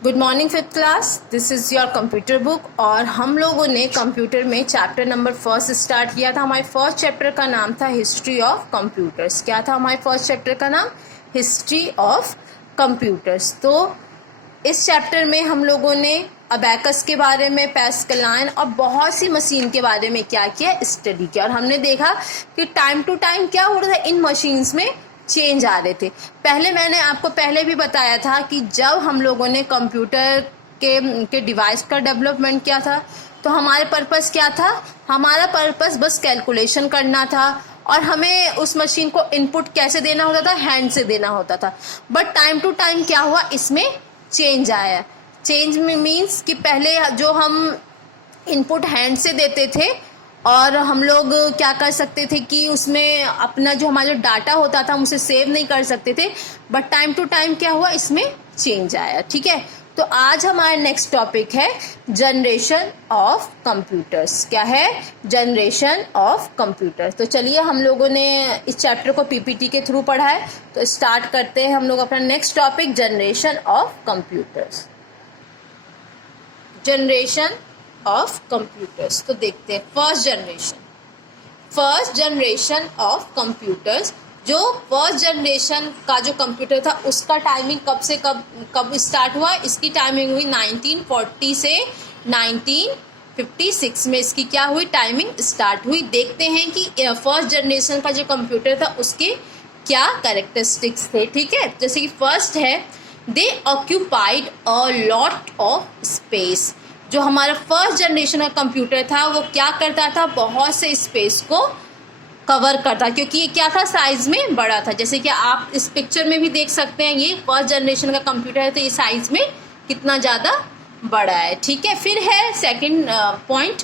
Good morning fifth class, this is your computer book. और हम लोगों ने कंप्यूटर में चैप्टर नंबर फर्स्ट स्टार्ट किया था। हमारे फर्स्ट चैप्टर का नाम था हिस्ट्री ऑफ कंप्यूटर्स। क्या था हमारे फर्स्ट चैप्टर का नाम? History of computers. तो इस चैप्टर में हम लोगों ने अबैकस के बारे में, पैस्कल और बहुत सी मशीन के बारे में क्या किया, स्टडी किया। और हमने देखा कि टाइम टू टाइम क्या हो रहा था, इन मशीन्स में चेंज आ रहे थे। पहले मैंने आपको पहले भी बताया था कि जब हम लोगों ने कंप्यूटर के डिवाइस का डेवलपमेंट किया था तो हमारे पर्पस क्या था? हमारा पर्पस बस कैलकुलेशन करना था और हमें उस मशीन को इनपुट कैसे देना होता था? हैंड से देना होता था। बट टाइम टू टाइम क्या हुआ, इसमें चेंज आया। चेंज मीन्स कि पहले जो हम इनपुट हैंड से देते थे और हम लोग क्या कर सकते थे कि उसमें अपना जो हमारा डाटा होता था हम उसे सेव नहीं कर सकते थे। बट टाइम टू टाइम क्या हुआ, इसमें चेंज आया। ठीक है, तो आज हमारा नेक्स्ट टॉपिक है जनरेशन ऑफ कंप्यूटर्स। क्या है? Generation of computers. तो चलिए, हम लोगों ने इस चैप्टर को पीपीटी के थ्रू पढ़ा है, तो स्टार्ट करते हैं हम लोग अपना next topic, generation of computers. Generation of computers. तो देखते हैं फर्स्ट जनरेशन ऑफ कंप्यूटर्स। जो फर्स्ट जनरेशन का जो कंप्यूटर था उसका टाइमिंग कब से कब स्टार्ट हुआ? इसकी टाइमिंग हुई 1940 से 1956 में। इसकी क्या हुई? टाइमिंग स्टार्ट हुई। देखते हैं कि फर्स्ट जनरेशन का जो कंप्यूटर था उसके क्या कैरेक्टरिस्टिक्स थे। ठीक है, जैसे कि फर्स्ट है, दे occupied a lot of space. जो हमारा फर्स्ट जनरेशन का कंप्यूटर था वो क्या करता था? बहुत से स्पेस को कवर करता, क्योंकि ये क्या था? साइज में बड़ा था। जैसे कि आप इस पिक्चर में भी देख सकते हैं, ये फर्स्ट जनरेशन का कंप्यूटर है तो ये साइज में कितना ज़्यादा बड़ा है। ठीक है, फिर है second point,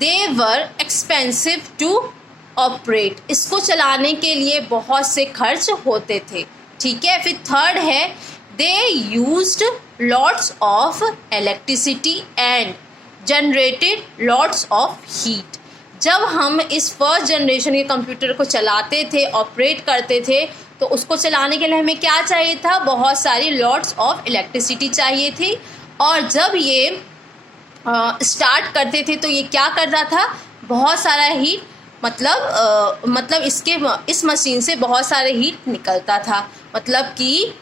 they were expensive to operate. इसको चलाने के लिए बहुत से खर्च होते थे। ठीक है, फिर थर्ड है, they used lots of electricity and generated lots of heat. जब हम इस फर्स्ट जनरेशन के कंप्यूटर को चलाते थे, ऑपरेट करते थे, तो उसको चलाने के लिए हमें क्या चाहिए था? बहुत सारी लॉट्स ऑफ इलेक्ट्रिसिटी चाहिए थी। और जब ये स्टार्ट करते थे तो ये क्या करता था? बहुत सारा हीट, मतलब इस मशीन से बहुत सारे हीट निकलता था। मतलब कि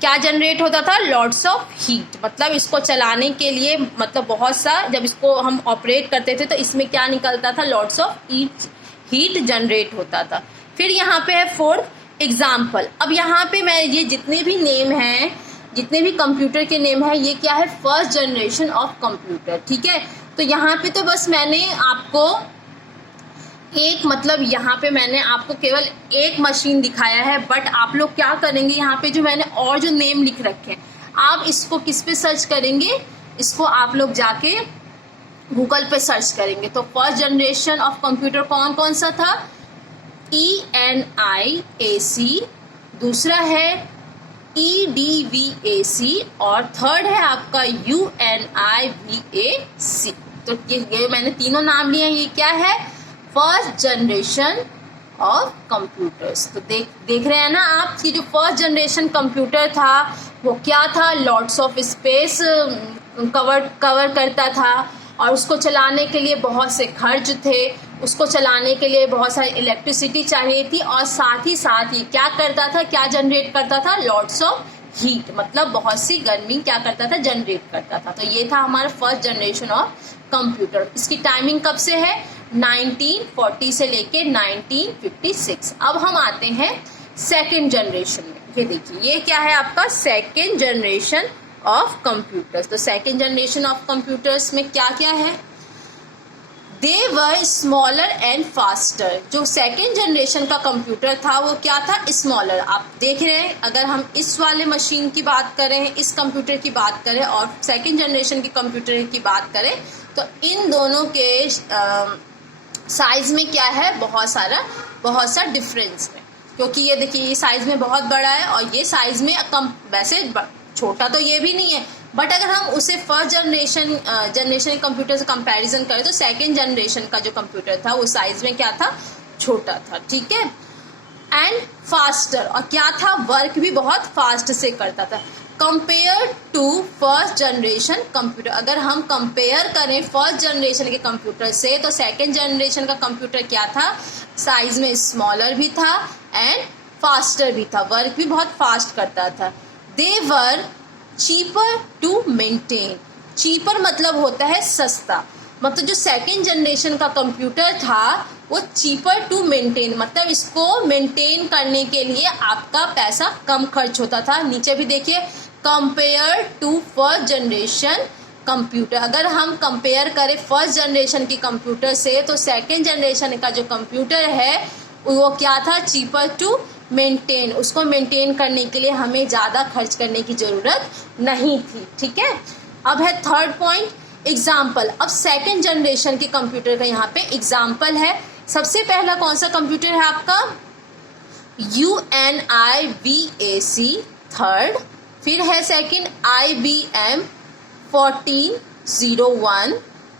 क्या जनरेट होता था? Lots of heat. मतलब इसको चलाने के लिए मतलब बहुत सा, जब इसको हम ऑपरेट करते थे तो इसमें क्या निकलता था? लॉट्स ऑफ हीट जनरेट होता था। फिर यहाँ पे है फोर्थ एग्जाम्पल। अब यहाँ पे मैं ये जितने भी नेम हैं, जितने भी कंप्यूटर के नेम हैं, ये क्या है? First generation of computer. ठीक है, तो यहाँ पे तो बस मैंने आपको यहाँ पे मैंने आपको केवल एक मशीन दिखाया है। बट आप लोग क्या करेंगे, यहाँ पे जो मैंने और जो नेम लिख रखे हैं, आप इसको किस पे सर्च करेंगे? इसको आप लोग जाके गूगल पे सर्च करेंगे। तो फर्स्ट जनरेशन ऑफ कंप्यूटर कौन कौन सा था? ENIAC, दूसरा है EDVAC और थर्ड है आपका UNIVAC। तो ये मैंने तीनों नाम लिए हैं। ये क्या है? First generation of computers. तो देख रहे हैं ना आप कि जो फर्स्ट जनरेशन कंप्यूटर था वो क्या था? लॉट्स ऑफ स्पेस कवर करता था और उसको चलाने के लिए बहुत से खर्च थे। उसको चलाने के लिए बहुत सारी इलेक्ट्रिसिटी चाहिए थी और साथ ही साथ ये क्या करता था? क्या जनरेट करता था? लॉट्स ऑफ हीट, मतलब बहुत सी गर्मी क्या करता था? जनरेट करता था। तो ये था हमारा फर्स्ट जनरेशन ऑफ कंप्यूटर। इसकी टाइमिंग कब से है? 1940 से लेके 1956। अब हम आते हैं सेकेंड जनरेशन में। ये देखिए, ये क्या है आपका? Second generation of computers. तो सेकेंड जनरेशन ऑफ कंप्यूटर्स में क्या क्या है? दे वर स्मॉलर एंड फास्टर। जो सेकेंड जनरेशन का कंप्यूटर था वो क्या था? स्मॉलर। आप देख रहे हैं, अगर हम इस वाले मशीन की बात करें, इस कंप्यूटर की बात करें और सेकेंड जनरेशन के कंप्यूटर की बात करें, तो इन दोनों के साइज में क्या है? बहुत सा डिफरेंस है। क्योंकि ये देखिए, ये साइज में बहुत बड़ा है और ये साइज में कम, वैसे छोटा तो ये भी नहीं है, बट अगर हम उसे फर्स्ट जनरेशन कंप्यूटर से कंपैरिजन करें तो सेकेंड जनरेशन का जो कंप्यूटर था वो साइज में क्या था? छोटा था। ठीक है, एंड फास्टर, और क्या था, वर्क भी बहुत फास्ट से करता था। Compare to first generation computer, अगर हम कंपेयर करें फर्स्ट जनरेशन के कंप्यूटर से तो सेकेंड जनरेशन का कंप्यूटर क्या था, साइज में स्मॉलर भी था एंड फास्टर भी था, वर्क भी बहुत फास्ट करता था। दे वर चीपर टू मेंटेन, चीपर मतलब होता है सस्ता, मतलब जो सेकेंड जनरेशन का कंप्यूटर था वो चीपर टू मेंटेन, मतलब इसको मेंटेन करने के लिए आपका पैसा कम खर्च होता था। नीचे भी देखिए, compare to first generation computer, अगर हम कंपेयर करें फर्स्ट जनरेशन के कंप्यूटर से तो सेकेंड जनरेशन का जो कंप्यूटर है वो क्या था, चीपर टू मेंटेन, उसको मेंटेन करने के लिए हमें ज़्यादा खर्च करने की ज़रूरत नहीं थी। ठीक है, अब है थर्ड पॉइंट, एग्जाम्पल। अब सेकेंड जनरेशन के कंप्यूटर का यहाँ पे एग्जाम्पल है। सबसे पहला कौन सा कंप्यूटर है आपका, UNIVAC थर्ड, फिर है सेकेंड IBM 1401,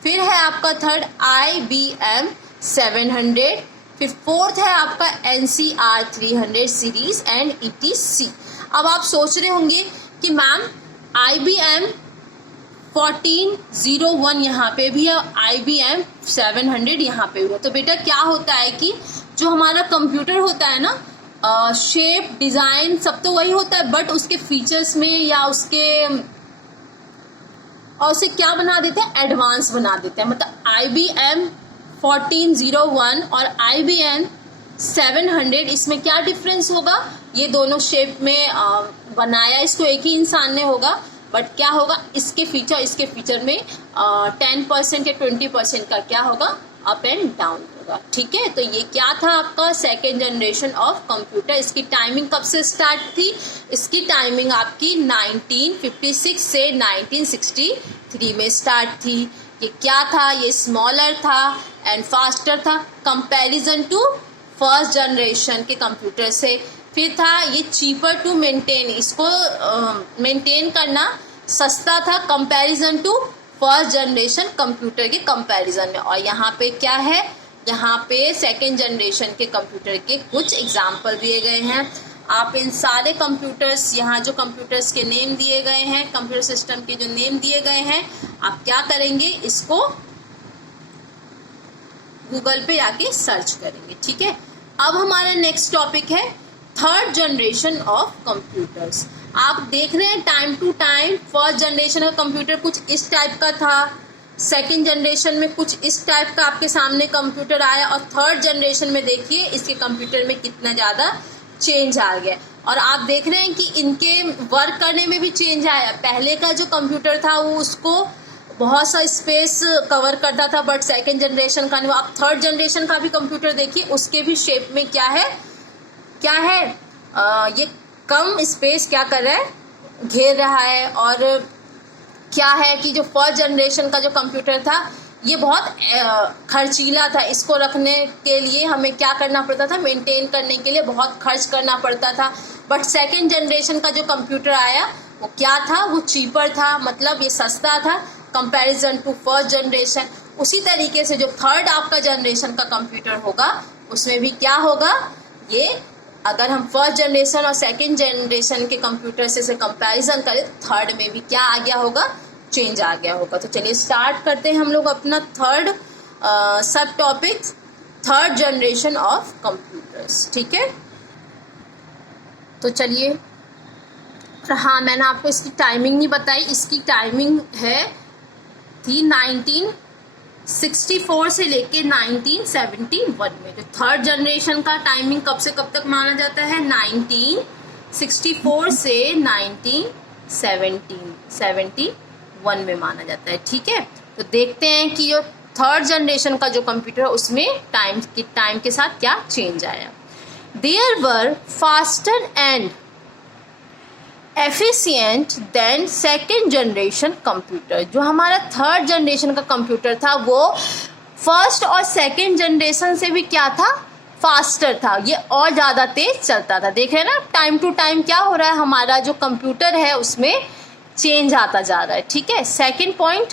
फिर है आपका थर्ड IBM 700, फिर फोर्थ है आपका NCR 300 सीरीज एंड ETC। अब आप सोच रहे होंगे कि मैम IBM 1401 यहाँ पे भी है, IBM 700 यहाँ पे भी है, तो बेटा क्या होता है कि जो हमारा कंप्यूटर होता है ना, शेप डिज़ाइन सब तो वही होता है, बट उसके फीचर्स में या उसे क्या बना देते हैं, एडवांस बना देते हैं। मतलब IBM 1401 और IBM 700 इसमें क्या डिफरेंस होगा, ये दोनों शेप में बनाया इसको एक ही इंसान ने होगा, बट क्या होगा, इसके फीचर में 10% या 20% का क्या होगा, अप एंड डाउन होगा। ठीक है, तो ये क्या था आपका सेकेंड जनरेशन ऑफ कंप्यूटर। इसकी टाइमिंग कब से स्टार्ट थी, इसकी टाइमिंग आपकी 1956 से 1963 में स्टार्ट थी। ये क्या था, ये स्मॉलर था एंड फास्टर था कंपैरिजन टू फर्स्ट जनरेशन के कंप्यूटर से। फिर था ये चीपर टू मेंटेन, इसको मेंटेन करना सस्ता था comparison to first generation computer के कंपैरिजन में। और यहाँ पे क्या है, यहाँ पे सेकेंड जनरेशन के कंप्यूटर के कुछ एग्जाम्पल दिए गए हैं। आप इन सारे कंप्यूटर्स, यहाँ जो कंप्यूटर्स के नेम दिए गए हैं, कंप्यूटर सिस्टम के जो नेम दिए गए हैं, आप क्या करेंगे, इसको गूगल पे आके सर्च करेंगे। ठीक है, अब हमारा नेक्स्ट टॉपिक है थर्ड जनरेशन ऑफ कंप्यूटर्स। आप देख रहे हैं time to time first generation का कंप्यूटर कुछ इस टाइप का था, सेकेंड जनरेशन में कुछ इस टाइप का आपके सामने कंप्यूटर आया, और थर्ड जनरेशन में देखिए इसके कंप्यूटर में कितना ज़्यादा चेंज आ गया। और आप देख रहे हैं कि इनके वर्क करने में भी चेंज आया। पहले का जो कंप्यूटर था वो उसको बहुत सा स्पेस कवर करता था, बट सेकेंड जनरेशन का नहीं। आप थर्ड जनरेशन का भी कंप्यूटर देखिए, उसके भी शेप में क्या है, ये कम स्पेस क्या कर रहा है, घेर रहा है। और क्या है कि जो फर्स्ट जनरेशन का जो कंप्यूटर था ये बहुत खर्चीला था, इसको रखने के लिए हमें क्या करना पड़ता था, मेंटेन करने के लिए बहुत खर्च करना पड़ता था। बट सेकेंड जनरेशन का जो कंप्यूटर आया वो क्या था, वो चीपर था, मतलब ये सस्ता था कंपैरिजन टू फर्स्ट जनरेशन। उसी तरीके से जो थर्ड आपका जनरेशन का कंप्यूटर होगा उसमें भी क्या होगा, ये अगर हम फर्स्ट जनरेशन और सेकेंड जनरेशन के कंप्यूटर से कंपैरिजन करें तो थर्ड में भी क्या आ गया होगा, चेंज आ गया होगा। तो चलिए स्टार्ट करते हैं हम लोग अपना थर्ड सब topic, third generation of computers. ठीक है, तो चलिए, हाँ मैंने आपको इसकी टाइमिंग नहीं बताई, इसकी टाइमिंग थी 1964 से लेके 1971 में। जो थर्ड जनरेशन का टाइमिंग कब से कब तक माना जाता है, 1964 से 1971 में माना जाता है। ठीक है, तो देखते हैं कि जो थर्ड जनरेशन का जो कंप्यूटर है उसमें टाइम के साथ क्या चेंज आया। There were faster and efficient than second generation computer. जो हमारा थर्ड जनरेशन का कंप्यूटर था वो फर्स्ट और सेकेंड जनरेशन से भी क्या था, फास्टर था, ये और ज़्यादा तेज चलता था। देख रहे हैं ना, टाइम टू टाइम क्या हो रहा है, हमारा जो कंप्यूटर है उसमें चेंज आता जा रहा है। ठीक है, second point,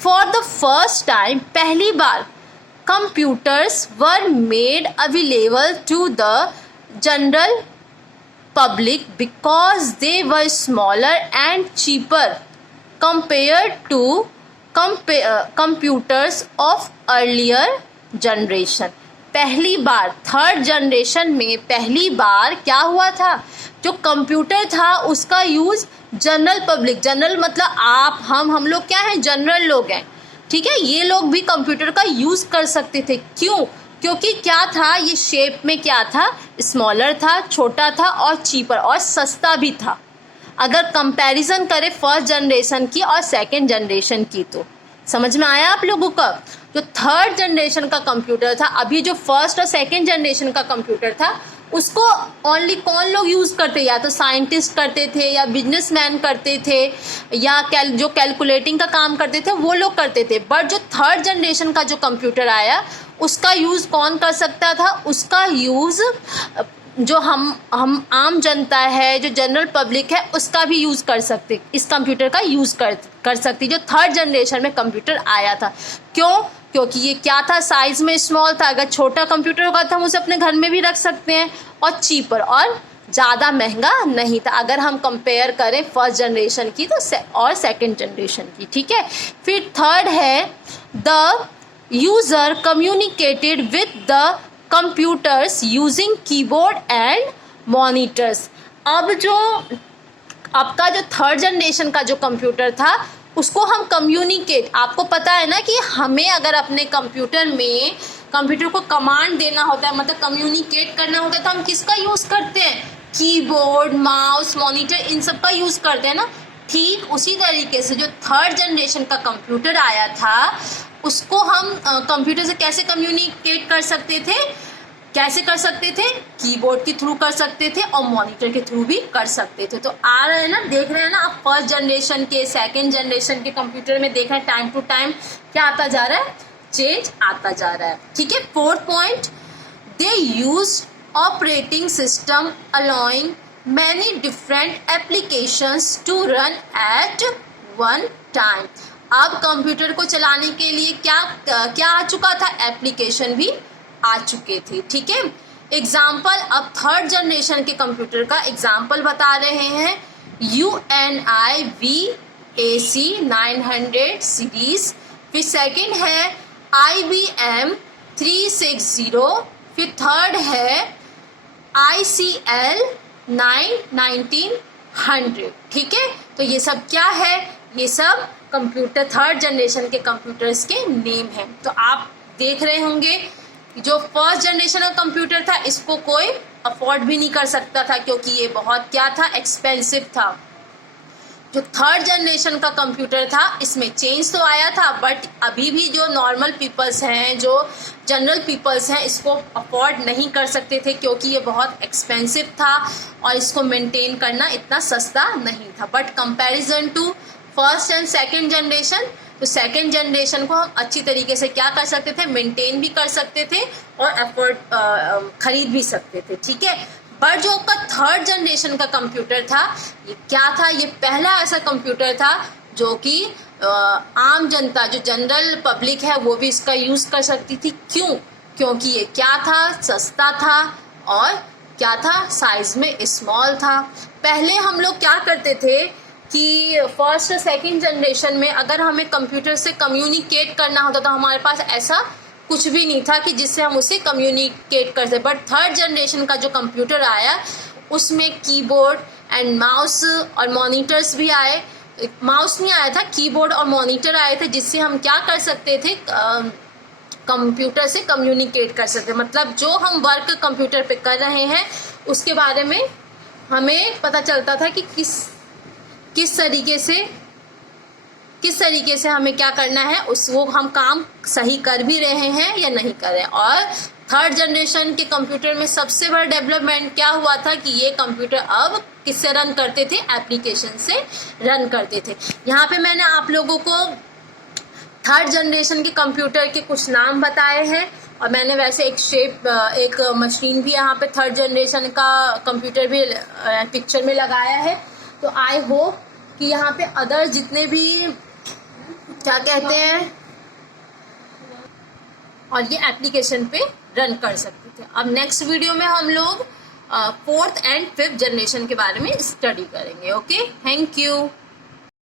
for the first time, पहली बार computers were made available to the general public because they were smaller and cheaper compared to computers of earlier generation। पहली बार थर्ड जनरेशन में पहली बार क्या हुआ था, जो कंप्यूटर था उसका यूज जनरल पब्लिक, जनरल मतलब आप हम लोग क्या हैं, जनरल लोग हैं, ठीक है, ये लोग भी कंप्यूटर का यूज कर सकते थे। क्यों? क्योंकि क्या था, ये शेप में क्या था, स्मॉलर था, छोटा था और चीपर और सस्ता भी था। अगर कंपैरिजन करें फर्स्ट जनरेशन की और सेकंड जनरेशन की, तो समझ में आया आप लोगों का। जो थर्ड जनरेशन का कंप्यूटर था, अभी जो फर्स्ट और सेकंड जनरेशन का कंप्यूटर था, उसको ओनली कौन लोग यूज़ करते, या तो साइंटिस्ट करते थे, या बिजनेसमैन करते थे, या जो कैलकुलेटिंग का काम करते थे वो लोग करते थे। बट जो थर्ड जनरेशन का जो कंप्यूटर आया, उसका यूज़ कौन कर सकता था, उसका यूज़ जो हम आम जनता है, जो जनरल पब्लिक है, उसका भी यूज़ कर सकते, इस कंप्यूटर का यूज़ कर सकती, जो थर्ड जनरेशन में कंप्यूटर आया था। क्यों? क्योंकि ये क्या था, साइज में स्मॉल था। अगर छोटा कंप्यूटर होगा तो हम उसे अपने घर में भी रख सकते हैं, और चीपर और ज़्यादा महंगा नहीं था अगर हम कंपेयर करें फर्स्ट जनरेशन की और सेकंड जनरेशन की, ठीक है। फिर थर्ड है the user communicated with the computers using keyboard and monitors. अब आपका जो थर्ड जनरेशन का जो कंप्यूटर था, उसको हम कम्युनिकेट, आपको पता है ना कि हमें अगर अपने कंप्यूटर को कमांड देना होता है, मतलब कम्युनिकेट करना होता है, तो हम किसका यूज़ करते हैं, कीबोर्ड, माउस, मॉनिटर, इन सब का यूज़ करते हैं ना। ठीक उसी तरीके से जो थर्ड जनरेशन का कंप्यूटर आया था, उसको हम कंप्यूटर से कैसे कम्युनिकेट कर सकते थे, कीबोर्ड के थ्रू कर सकते थे और मॉनिटर के थ्रू भी कर सकते थे। तो आ रहे हैं ना, देख रहे हैं ना आप, फर्स्ट जनरेशन के सेकंड जनरेशन के कंप्यूटर में देख रहे हैं टाइम टू टाइम क्या आता जा रहा है, चेंज आता जा रहा है, ठीक है। Fourth point, they use operating system allowing many different applications to run at one time. अब कंप्यूटर को चलाने के लिए क्या आ चुका था, एप्लीकेशन भी आ चुके थे, ठीक है। एग्जाम्पल, अब थर्ड जनरेशन के कंप्यूटर का एग्जाम्पल बता रहे हैं, UNI VAC 900 सीरीज। फिर सेकंड है IBM 360। फिर थर्ड है ICL 1900, ठीक है। तो ये सब क्या है, ये सब कंप्यूटर थर्ड जनरेशन के कंप्यूटर्स के नेम हैं। तो आप देख रहे होंगे जो फर्स्ट जनरेशन का कंप्यूटर था, इसको कोई अफोर्ड भी नहीं कर सकता था, क्योंकि ये बहुत क्या था, एक्सपेंसिव था। जो थर्ड जनरेशन का कंप्यूटर था, इसमें चेंज तो आया था, बट अभी भी जो नॉर्मल पीपल्स हैं, जो जनरल पीपल्स हैं, इसको अफोर्ड नहीं कर सकते थे, क्योंकि ये बहुत एक्सपेंसिव था और इसको मेंटेन करना इतना सस्ता नहीं था। But comparison to first and second generation, तो सेकंड जनरेशन को हम अच्छी तरीके से क्या कर सकते थे, मेंटेन भी कर सकते थे और अफोर्ड खरीद भी सकते थे, ठीक है। बट जो आपका थर्ड जनरेशन का कंप्यूटर था, ये क्या था, ये पहला ऐसा कंप्यूटर था जो कि आम जनता, जो जनरल पब्लिक है, वो भी इसका यूज कर सकती थी। क्यों? क्योंकि ये क्या था, सस्ता था और क्या था, साइज में स्मॉल था। पहले हम लोग क्या करते थे कि फर्स्ट और सेकंड जनरेशन में अगर हमें कंप्यूटर से कम्युनिकेट करना होता तो हमारे पास ऐसा कुछ भी नहीं था कि जिससे हम उसे कम्युनिकेट कर सके। बट थर्ड जनरेशन का जो कंप्यूटर आया, उसमें कीबोर्ड एंड माउस और मॉनिटर्स भी आए। माउस नहीं आया था, कीबोर्ड और मॉनिटर आए थे, जिससे हम क्या कर सकते थे, कंप्यूटर से कम्युनिकेट कर सकते। मतलब जो हम वर्क कंप्यूटर पे कर रहे हैं उसके बारे में हमें पता चलता था कि किस तरीके से हमें क्या करना है, वो हम काम सही कर भी रहे हैं या नहीं कर रहे हैं। और थर्ड जनरेशन के कंप्यूटर में सबसे बड़ा डेवलपमेंट क्या हुआ था कि ये कंप्यूटर अब किससे रन करते थे, एप्लीकेशन से रन करते थे। यहाँ पे मैंने आप लोगों को थर्ड जनरेशन के कंप्यूटर के कुछ नाम बताए हैं, और मैंने वैसे एक मशीन भी यहाँ पे थर्ड जनरेशन का कंप्यूटर भी पिक्चर में लगाया है। तो आई होप कि यहाँ पे अदर जितने भी क्या कहते हैं, और ये एप्लीकेशन पे रन कर सकते थे। अब नेक्स्ट वीडियो में हम लोग फोर्थ एंड फिफ्थ जनरेशन के बारे में स्टडी करेंगे। Okay, thank you.